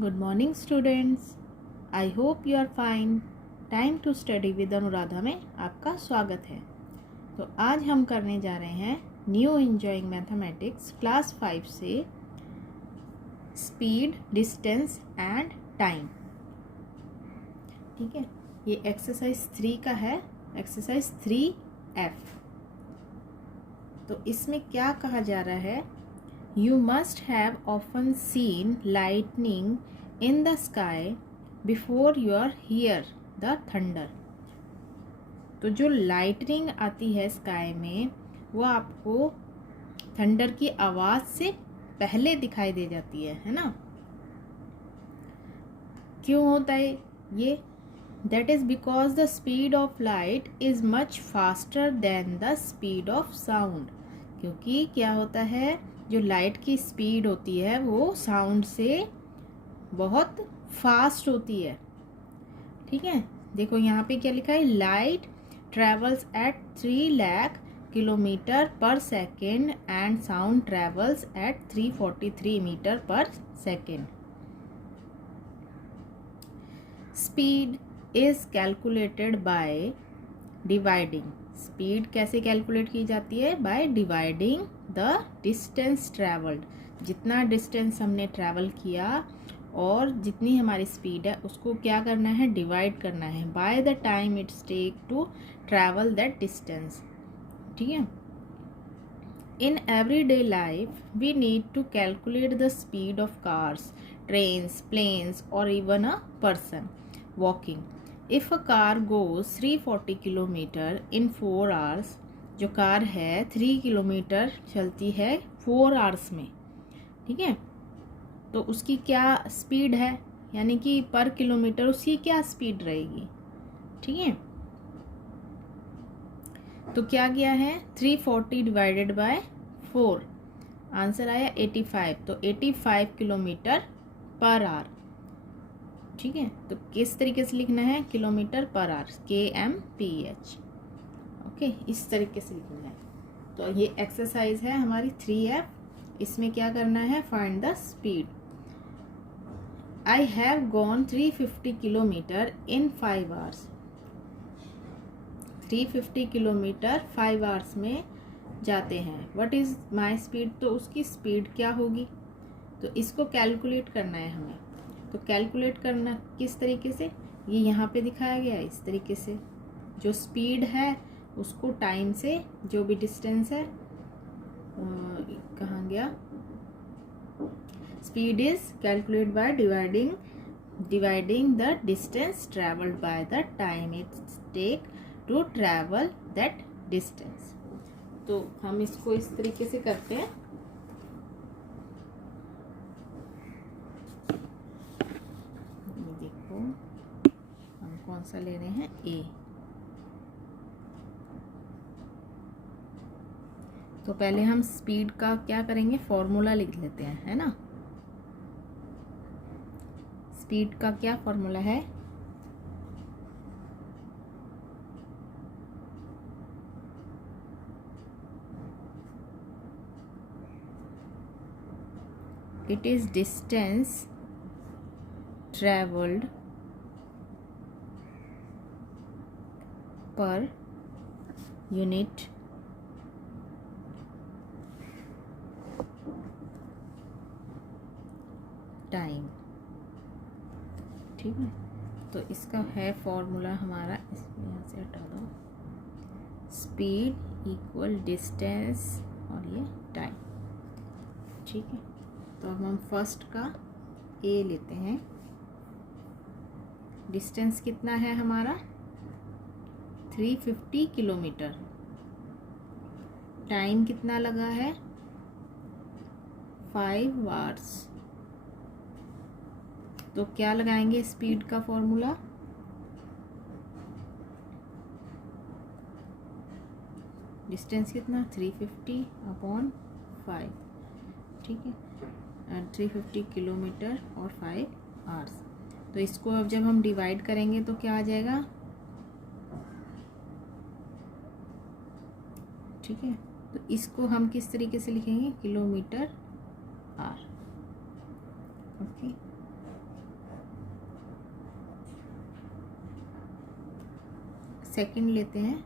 Good morning students. I hope you are fine. Time to study with Anuradha में आपका स्वागत है। तो आज हम करने जा रहे हैं न्यू इंजॉइंग मैथमेटिक्स क्लास 5 से स्पीड, डिस्टेंस एंड टाइम। ठीक है, ये एक्सरसाइज 3 का है, एक्सरसाइज 3F। तो इसमें क्या कहा जा रहा है, You must have often seen lightning in the sky before you hear the thunder। तो जो लाइटनिंग आती है स्काई में वो आपको थंडर की आवाज़ से पहले दिखाई दे जाती है ना। क्यों होता है ये? That is because the speed of light is much faster than the speed of sound। क्योंकि क्या होता है, जो लाइट की स्पीड होती है वो साउंड से बहुत फास्ट होती है। ठीक है, देखो यहाँ पे क्या लिखा है, light travels at 3 lakh kilometre per second and sound travels at 343 metre per second. Speed is calculated by dividing. Speed कैसे कैलकुलेट की जाती है? By dividing the distance travelled. जितना डिस्टेंस हमने ट्रैवल किया और जितनी हमारी स्पीड है उसको क्या करना है, डिवाइड करना है by the time its take to travel that distance. ठीक है, in everyday life we need to calculate the speed of cars, trains, planes और even a person walking. If a car goes 340 kilometre in 4 hours, जो car है 3 kilometre चलती है 4 hours में। ठीक है, तो उसकी क्या स्पीड है, यानी कि पर किलोमीटर उसकी क्या स्पीड रहेगी। ठीक है, तो क्या किया है, 340 डिवाइडेड बाय 4, आंसर आया 85। तो 85 किलोमीटर पर आवर। ठीक है, तो किस तरीके से लिखना है, kilometre per hour, KMPH। Okay, इस तरीके से लिखना है। तो ये एक्सरसाइज है हमारी 3F। इसमें क्या करना है, find the speed. I have gone 350 kilometre in 5 hours. 350 kilometre 5 hours में जाते हैं। What is my speed? तो उसकी स्पीड क्या होगी, तो इसको कैलकुलेट करना है हमें। तो कैलकुलेट करना किस तरीके से, ये यहाँ पे दिखाया गया है इस तरीके से। जो स्पीड है उसको टाइम से, जो भी डिस्टेंस है, कहाँ गया, speed is calculate by dividing the distance travelled by the time its take to travel that distance. तो हम इसको इस तरीके से करते हैं। देखो हम कौन सा ले रहे हैं, ए। तो पहले हम स्पीड का क्या करेंगे, फॉर्मूला लिख लेते हैं, है ना। स्पीड का क्या फॉर्मूला है, it is distance travelled per unit time. ठीक है, तो इसका है फॉर्मूला हमारा, इसमें यहाँ से हटा दो, स्पीड इक्वल डिस्टेंस और ये टाइम। ठीक है, तो अब हम फर्स्ट का ए लेते हैं। डिस्टेंस कितना है हमारा, 350 किलोमीटर। टाइम कितना लगा है, 5 आवर्स। तो क्या लगाएंगे स्पीड का फॉर्मूला, डिस्टेंस कितना, 350 अपॉन 5। ठीक है, 350 किलोमीटर और 5 आवर्स। तो इसको अब जब हम डिवाइड करेंगे तो क्या आ जाएगा। ठीक है, तो इसको हम किस तरीके से लिखेंगे, किलोमीटर आर। ओके, सेकंड लेते हैं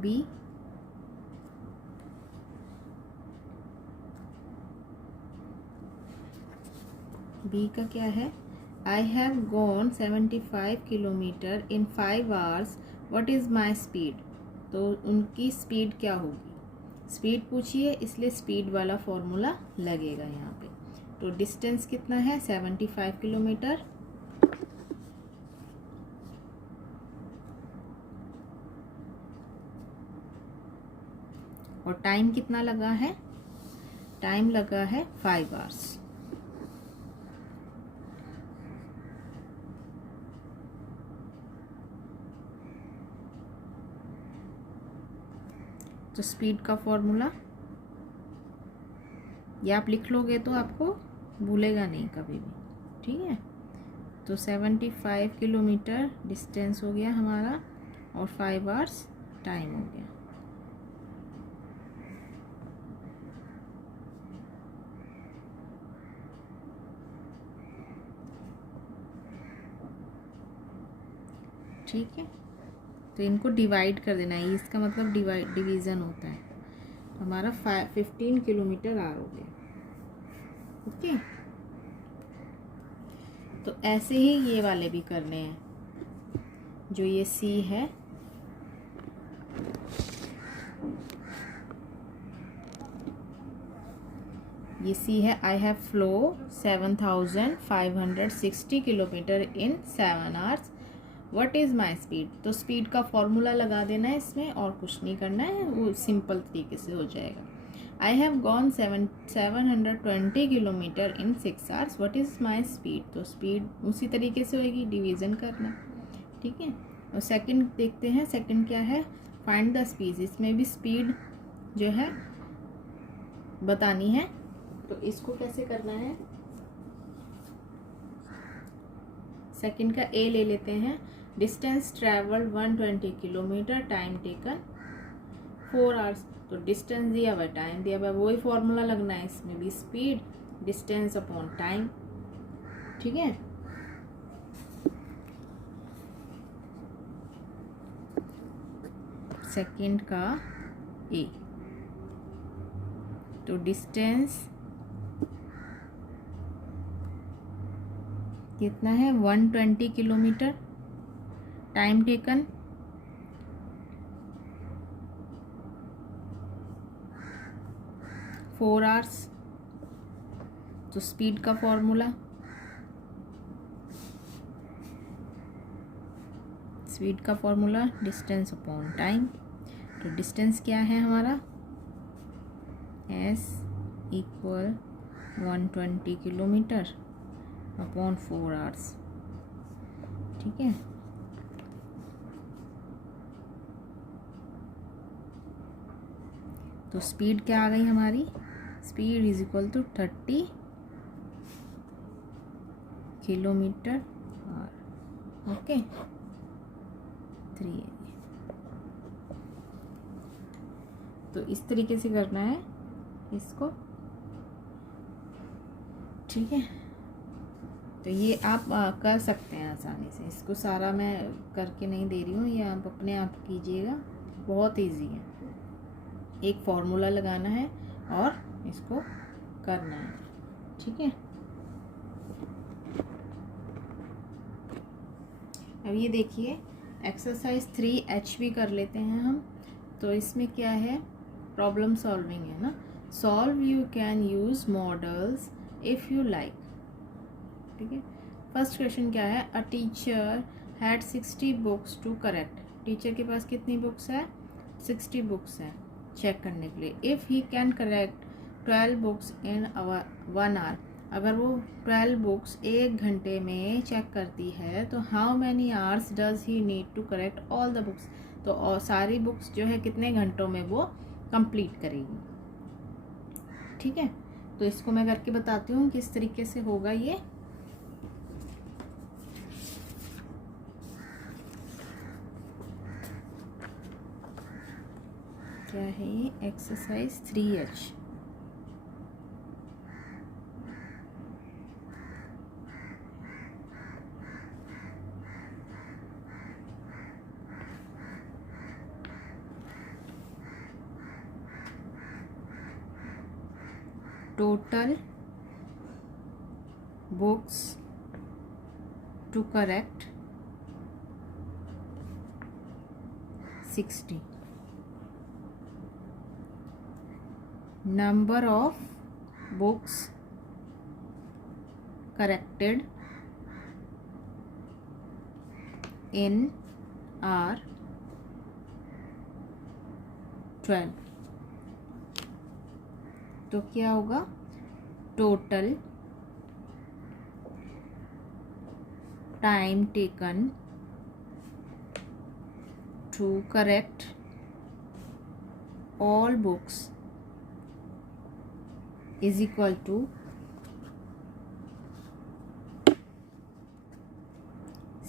बी। बी का क्या है? I have gone 75 kilometre in 5 hours, what is my speed. तो उनकी स्पीड क्या होगी? स्पीड पूछिए, इसलिए स्पीड वाला फॉर्मूला लगेगा यहाँ पे। तो डिस्टेंस कितना है? 75 किलोमीटर। और टाइम कितना लगा है? टाइम लगा है 5 आवर्स। तो स्पीड का फॉर्मूला ये आप लिख लोगे तो आपको भूलेगा नहीं कभी भी, ठीक है। तो 75 किलोमीटर डिस्टेंस हो गया हमारा और 5 आवर्स टाइम हो गया। ठीक है, तो इनको डिवाइड कर देना है, इसका मतलब डिवीज़न होता है। हमारा 15 किलोमीटर आर हो गया। ओके, तो ऐसे ही ये वाले भी करने हैं। जो ये सी है, ये सी है, I have flow 7560 kilometre in 7 hours, what is my speed. तो स्पीड का फॉर्मूला लगा देना है इसमें, और कुछ नहीं करना है, वो सिंपल तरीके से हो जाएगा। I have gone 720 kilometre in 6 hours, what is my speed. तो स्पीड उसी तरीके से होएगी, डिवीज़न करना, ठीक है। और सेकंड देखते हैं, सेकंड क्या है? Find the speed. इसमें भी स्पीड जो है बतानी है। तो इसको कैसे करना है? सेकंड का ए ले लेते हैं। Distance travelled 120 kilometre, time taken 4 hours. तो डिस्टेंस दिया हुआ, टाइम दिया हुआ, वही फॉर्मूला लगना है इसमें भी, स्पीड डिस्टेंस अपॉन टाइम, ठीक है। सेकंड का ए, तो डिस्टेंस कितना है? 120 किलोमीटर, टाइम टेकन 4 आवर्स। तो स्पीड का फॉर्मूला, स्पीड का फॉर्मूला डिस्टेंस अपॉन टाइम। तो डिस्टेंस क्या है हमारा? S equal 120 kilometre upon 4 hours, ठीक है। तो स्पीड क्या आ गई हमारी? Speed is equal to 30 kilometre hour. Okay, 3। तो इस तरीके से करना है इसको, ठीक है। तो ये आप कर सकते हैं आसानी से। इसको सारा मैं करके नहीं दे रही हूँ, ये आप अपने आप कीजिएगा, बहुत इजी है। एक फॉर्मूला लगाना है और इसको करना है, ठीक है। अब ये देखिए, एक्सरसाइज 3H भी कर लेते हैं हम। तो इसमें क्या है? प्रॉब्लम सॉल्विंग है ना। Solve you can use models if you like, ठीक है। फर्स्ट क्वेश्चन क्या है? A teacher had 60 books to correct. Teacher के पास कितनी बुक्स है? 60 बुक्स है चेक करने के लिए। If he can correct 12 books in 1 hour, अगर वो 12 बुक्स 1 घंटे में चेक करती है, तो how many hours does he need to correct all the books. तो और सारी बुक्स जो है कितने घंटों में वो कंप्लीट करेगी, ठीक है। तो इसको मैं करके बताती हूँ किस तरीके से होगा ये। क्या है ये? Exercise 3H। total books to correct 60. Number of books corrected in are 12. तो क्या होगा, total time taken to correct all books is equal to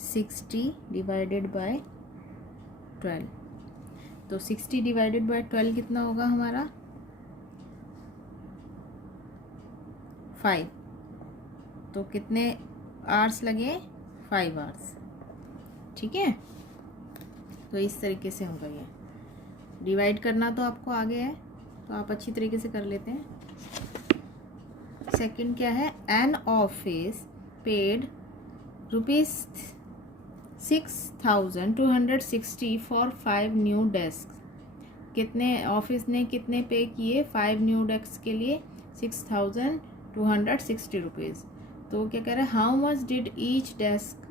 60 divided by 12. तो 60 डिवाइडेड बाय 12 कितना होगा हमारा, 5. तो कितने आवर्स लगे, 5 आवर्स. ठीक है, तो इस तरीके से होगा. ये डिवाइड करना तो आपको आगे है, तो आप अच्छी तरीके से कर लेते हैं. सेकंड क्या है, an office paid ₹6,260 for 5 new desk. कितने ऑफिस ने कितने पे किए 5 न्यू डेस्क के लिए, 6,260 रुपीज़. तो क्या कह रहा है, how much did each desk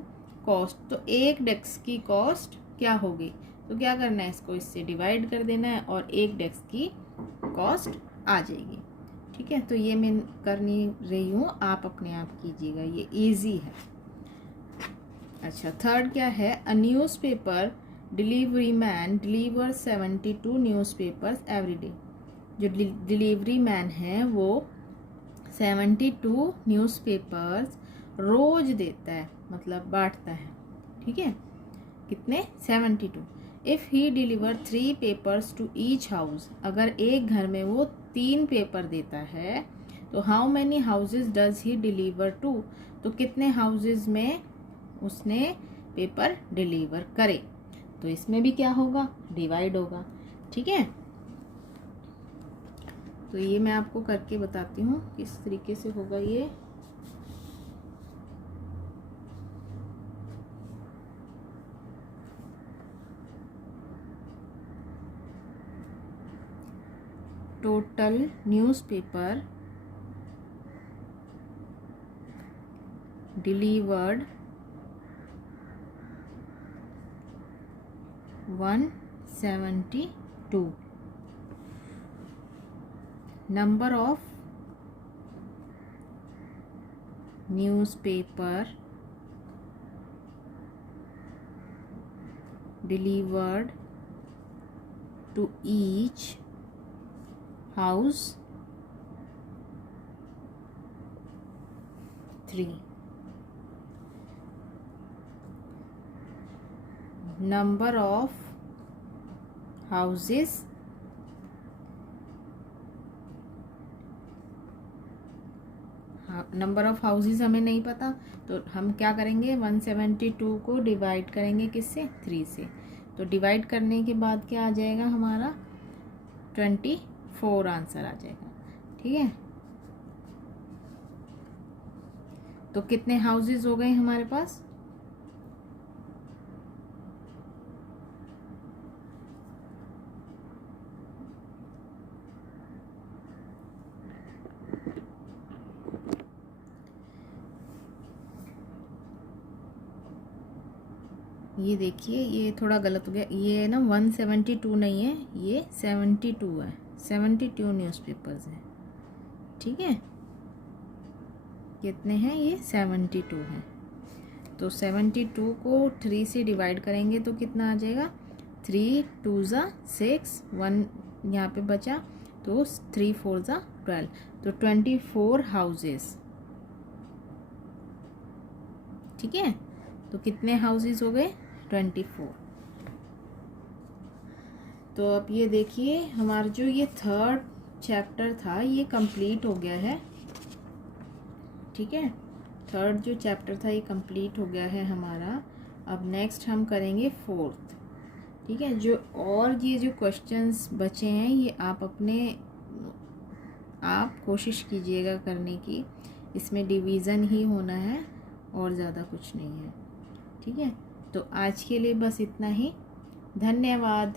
cost. तो एक डेस्क की कॉस्ट क्या होगी, तो क्या करना है, इसको इससे डिवाइड कर देना है और एक डेस्क की कॉस्ट आ जाएगी. ठीक है, तो ये मैं करनी रही हूँ, आप अपने आप कीजिएगा, ये इजी है. अच्छा, थर्ड क्या है, a newspaper delivery man deliver 72 newspapers every day. जो डिलीवरी मैन है वो 72 न्यूज़पेपर्स रोज देता है, मतलब बांटता है. ठीक है, कितने, 72. If he deliver 3 papers to each house. अगर एक घर में वो 3 पेपर देता है तो how many houses does he deliver to. तो कितने हाउसेज में उसने पेपर डिलीवर करे. तो इसमें भी क्या होगा, डिवाइड होगा. ठीक है, तो ये मैं आपको करके बताती हूँ किस तरीके से होगा ये. Total newspaper delivered 172. Number of newspaper delivered to each house 3. Number of houses number of houses हमें नहीं पता, तो हम क्या करेंगे, 172 को डिवाइड करेंगे किससे, 3 से. तो डिवाइड करने के बाद क्या आ जाएगा हमारा, 24 आंसर आ जाएगा. ठीक है, तो कितने हाउसेज हो गए हमारे पास, ये देखिए ये थोड़ा गलत हो गया, ये ना 172 नहीं है, ये 72 है. 72 न्यूज़पेपर्स हैं. ठीक है, कितने हैं ये, 72 हैं. तो 72 को 3 से डिवाइड करेंगे तो कितना आ जाएगा, 3 2 ज़ा 6, 1 यहाँ पे बचा, तो 3 4 ज़ा 12. तो 24 हाउसेस. ठीक है, तो कितने हाउसेस हो गए, 24. तो अब ये देखिए हमारा जो ये थर्ड चैप्टर था ये कंप्लीट हो गया है. ठीक है, थर्ड जो चैप्टर था ये कंप्लीट हो गया है हमारा. अब नेक्स्ट हम करेंगे फोर्थ. ठीक है, जो और ये जो क्वेश्चंस बचे हैं ये आप अपने आप कोशिश कीजिएगा करने की। इसमें डिवीज़न ही होना है और ज़्यादा कुछ नहीं है। ठीक है, तो आज के लिए बस इतना ही। धन्यवाद।